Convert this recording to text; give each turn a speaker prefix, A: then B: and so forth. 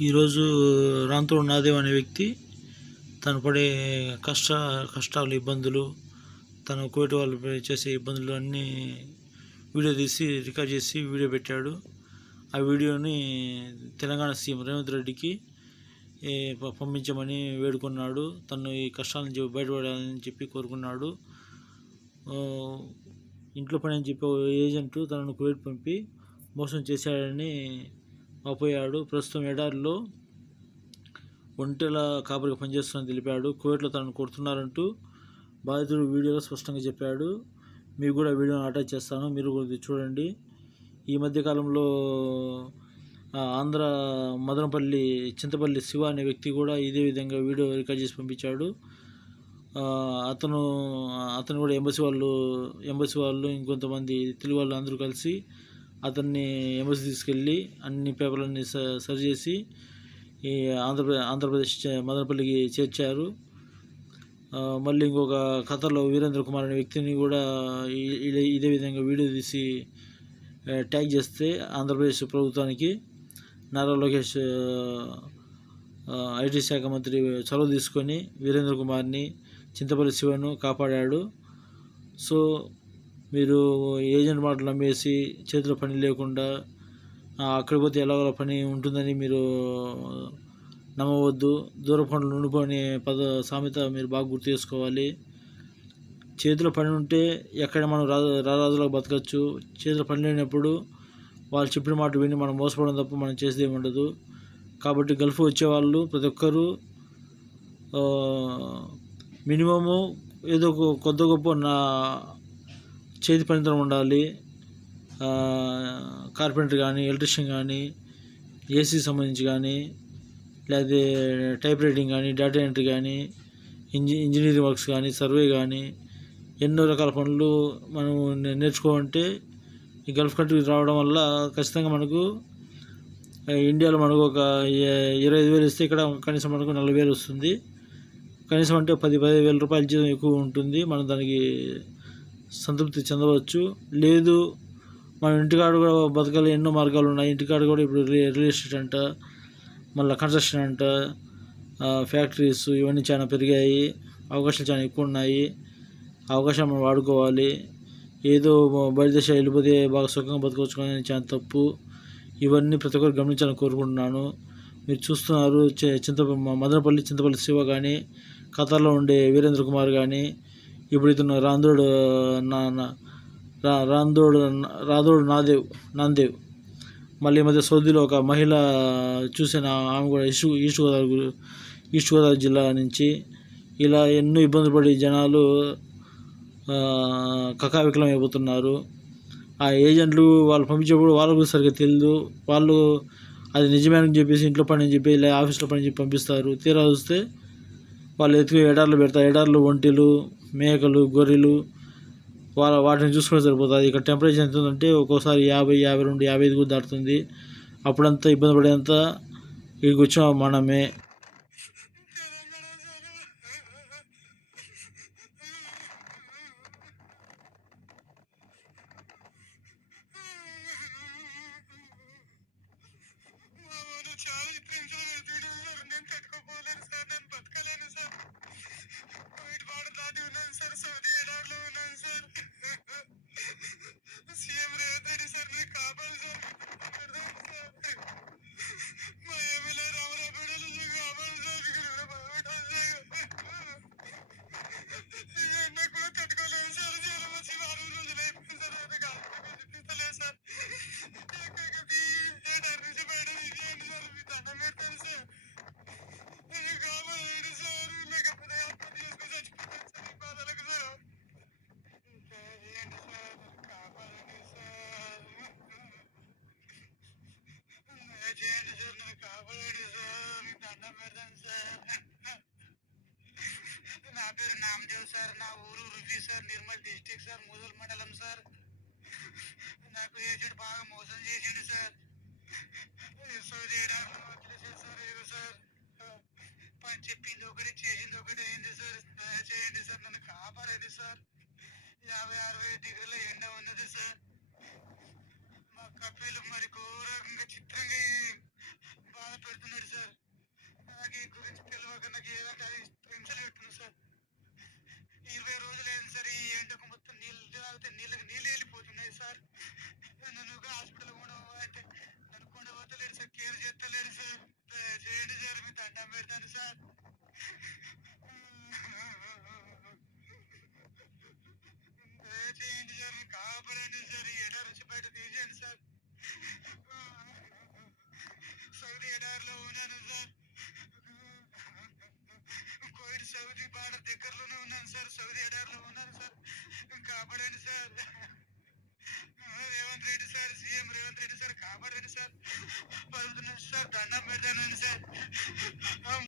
A: ఈరోజు రాంతోడు నాదేవ్ అనే వ్యక్తి తను పడే కష్ట కష్టాలు ఇబ్బందులు తను కోటి వాళ్ళు చేసే ఇబ్బందులు అన్నీ వీడియో తీసి రికార్డ్ చేసి వీడియో పెట్టాడు. ఆ వీడియోని తెలంగాణ సీఎం రేవంత్ రెడ్డికి ప- పంపించమని వేడుకున్నాడు. తను ఈ కష్టాల నుంచి బయటపడాలని చెప్పి కోరుకున్నాడు. ఇంట్లో పని అని చెప్పి ఓ ఏజెంట్ తనను కువైట్ పంపి మోసం చేశాడని వాపోయాడు ప్రస్తుతం ఎడారిలో ఒంటెల కాపరిగా పనిచేస్తుందని తెలిపాడు. కోవిడ్లో తనను కొడుతున్నారంటూ బాధితుడు వీడియోలో స్పష్టంగా చెప్పాడు. మీకు కూడా వీడియోని అటాచ్ చేస్తాను. మీరు కూడా చూడండి. ఈ మధ్యకాలంలో ఆంధ్ర మదనపల్లి చింతపల్లి శివ అనే వ్యక్తి కూడా ఇదే విధంగా వీడియో రికార్డ్ చేసి పంపించాడు. అతను అతను కూడా ఎంబసీ వాళ్ళు ఎంబసీ వాళ్ళు ఇంకొంతమంది తెలుగు వాళ్ళు అందరూ కలిసి అతన్ని ఎంబసీ తీసుకెళ్ళి అన్ని పేపర్లన్నీ స- సరి చేసి ఈ ఆంధ్రప్రదేశ్ ఆంధ్రప్రదేశ్ చే- మదనపల్లికి చేర్చారు. మళ్ళీ ఇంకొక కథలో వీరేంద్ర కుమార్ అనే వ్యక్తిని కూడా ఇదే ఇదే విధంగా వీడియో తీసి ట్యాగ్ చేస్తే ఆంధ్రప్రదేశ్ ప్రభుత్వానికి నారా లోకేష్ ఐటీ శాఖ మంత్రి చొరవ తీసుకొని వీరేంద్ర కుమార్ని చింతపల్లి శివను కాపాడాడు. సో మీరు ఏజెంట్ మాటలు నమ్మేసి చేతిలో పని లేకుండా అక్కడ పోతే ఎలాగోలా పని ఉంటుందని మీరు నమ్మవద్దు. దూర పనులు ఉండిపోని పద సామెత మీరు బాగా గుర్తు చేసుకోవాలి. చేతిలో పని ఉంటే ఎక్కడ మనం రా రారాజులకు బతకచ్చు. చేతిలో పని లేనప్పుడు వాళ్ళు చెప్పిన మాట విని మనం మోసపోవడం తప్ప మనం చేసేది ఉండదు. కాబట్టి గల్ఫ్ వచ్చేవాళ్ళు ప్రతి ఒక్కరూ మినిమము ఏదో ఒక కొద్ది గొప్ప నా చేతి పనితనం ఉండాలి. కార్పెంటర్ కానీ ఎలక్ట్రిషియన్ కానీ ఏసీ సంబంధించి కానీ లేకపోతే టైప్ రైటింగ్ కానీ డేటా ఎంట్రీ కానీ ఇంజి ఇంజనీరింగ్ వర్క్స్ కానీ సర్వే కానీ ఎన్నో రకాల పనులు మనం నే- నేర్చుకోవాలంటే ఈ గల్ఫ్ కంట్రీకి రావడం వల్ల ఖచ్చితంగా మనకు ఇండియాలో మనకు ఒక ఇరవై ఐదు వేలు ఇస్తే ఇక్కడ కనీసం మనకు నలభై వేలు వస్తుంది. కనీసం అంటే పది పదిహేను వేల రూపాయల జీతం ఎక్కువ ఉంటుంది. మనం దానికి సంతృప్తి చెందవచ్చు. లేదు మనం ఇంటికాడ కూడా బతకాలి ఎన్నో మార్గాలు ఉన్నాయి. ఇంటికాడ కూడా ఇప్పుడు రియల్ ఎస్టేట్ అంట మళ్ళీ కన్స్ట్రక్షన్ అంట ఫ్యాక్టరీస్ ఇవన్నీ చాలా పెరిగాయి. అవకాశాలు చాలా ఎక్కువ ఉన్నాయి. అవకాశం అవకాశాలు మనం వాడుకోవాలి. ఏదో బయట దేశాలు వెళ్ళిపోతే బాగా సుఖంగా బతకవచ్చు కానీ చాలా తప్పు. ఇవన్నీ ప్రతి ఒక్కరు గమనించాలని కోరుకుంటున్నాను. మీరు చూస్తున్నారు చింతపల్లి చింత మదనపల్లి చింతపల్లి శివ కానీ ఖతర్లో ఉండే వీరేంద్ర కుమార్ కానీ ఇప్పుడు ఇతను రాంధ్రుడు నా నా- రా నాదేవ్ నాందేవ్. మళ్ళీ ఈ మధ్య సౌదీలో ఒక మహిళ చూసిన ఆమె కూడా East East Godavari East Godavari జిల్లా నుంచి ఇలా ఎన్నో ఇబ్బందులు పడి జనాలు కకావికలం అయిపోతున్నారు ఆ ఏజెంట్లు వాళ్ళు పంపించేప్పుడు వాళ్ళకు సరిగ్గా తెలియదు వాళ్ళు అది నిజమే అని చెప్పేసి ఇంట్లో పని అని చెప్పి ఇలా ఆఫీస్లో పని చెప్పి పంపిస్తారు. తీరా చూస్తే వాళ్ళు ఎత్తుకు ఎడార్లు పెడతారు ఎడార్లు ఒంటెలు మేకలు గొర్రెలు వాళ్ళ వాటిని చూసుకుంటే సరిపోతుంది. ఇక్కడ టెంపరేచర్ ఎంత ఉందంటే ఒక్కోసారి యాభై యాభై రెండు యాభై ఐదు కూడా దాటుతుంది. అప్పుడంతా ఇబ్బంది పడేంత ఇక్కడికి వచ్చాం మనమే
B: నేను చాలా టెన్షన్ అవుతున్నాను సార్ నేను తట్టుకోపోలేను సార్ నేను బతకలేను సార్ కోవిడ్ బాడ దాటి ఉన్నాను సార్ సౌదీ ఎడార్లో ఉన్నాను sir CM Revanth Reddy sir మీరు కాపాడు సార్ అర్థమైంది సార్ మా ఎమ్మెల్యే రామరాపేటలో కాపాడు సార్ ఇక్కడ బాగుంటుంది సార్ ఎండ కూడా తట్టుకోలేను సార్ చాలా మంచి వారం రోజులు అయిపోయింది సార్ నాకు ఆరోగ్యం చూపిస్తలేదు సార్ ఎక్కడికి ఎడారి నుంచి బయట తీసేయండి సార్ మీ దండం పెడతాను సార్ నేను కాపాడండి సార్ లేకపోతే ఆత్మహత్య చేసుకుని చచ్చిపోతాను సార్ ఈ బాధలకు సార్ చేయండి సార్ కాపాడండి సార్ చేయండి సార్ నన్ను కాపాడండి సార్ మీ దండం పెడతాను సార్ నా పేరు నామదేవ్ సార్ నా ఊరు రుఫీ sir Nirmal district sir Mudhol మండలం సార్ నాకు ఏజెంట్ బాగా మోసం చేసిండు number, then, sir.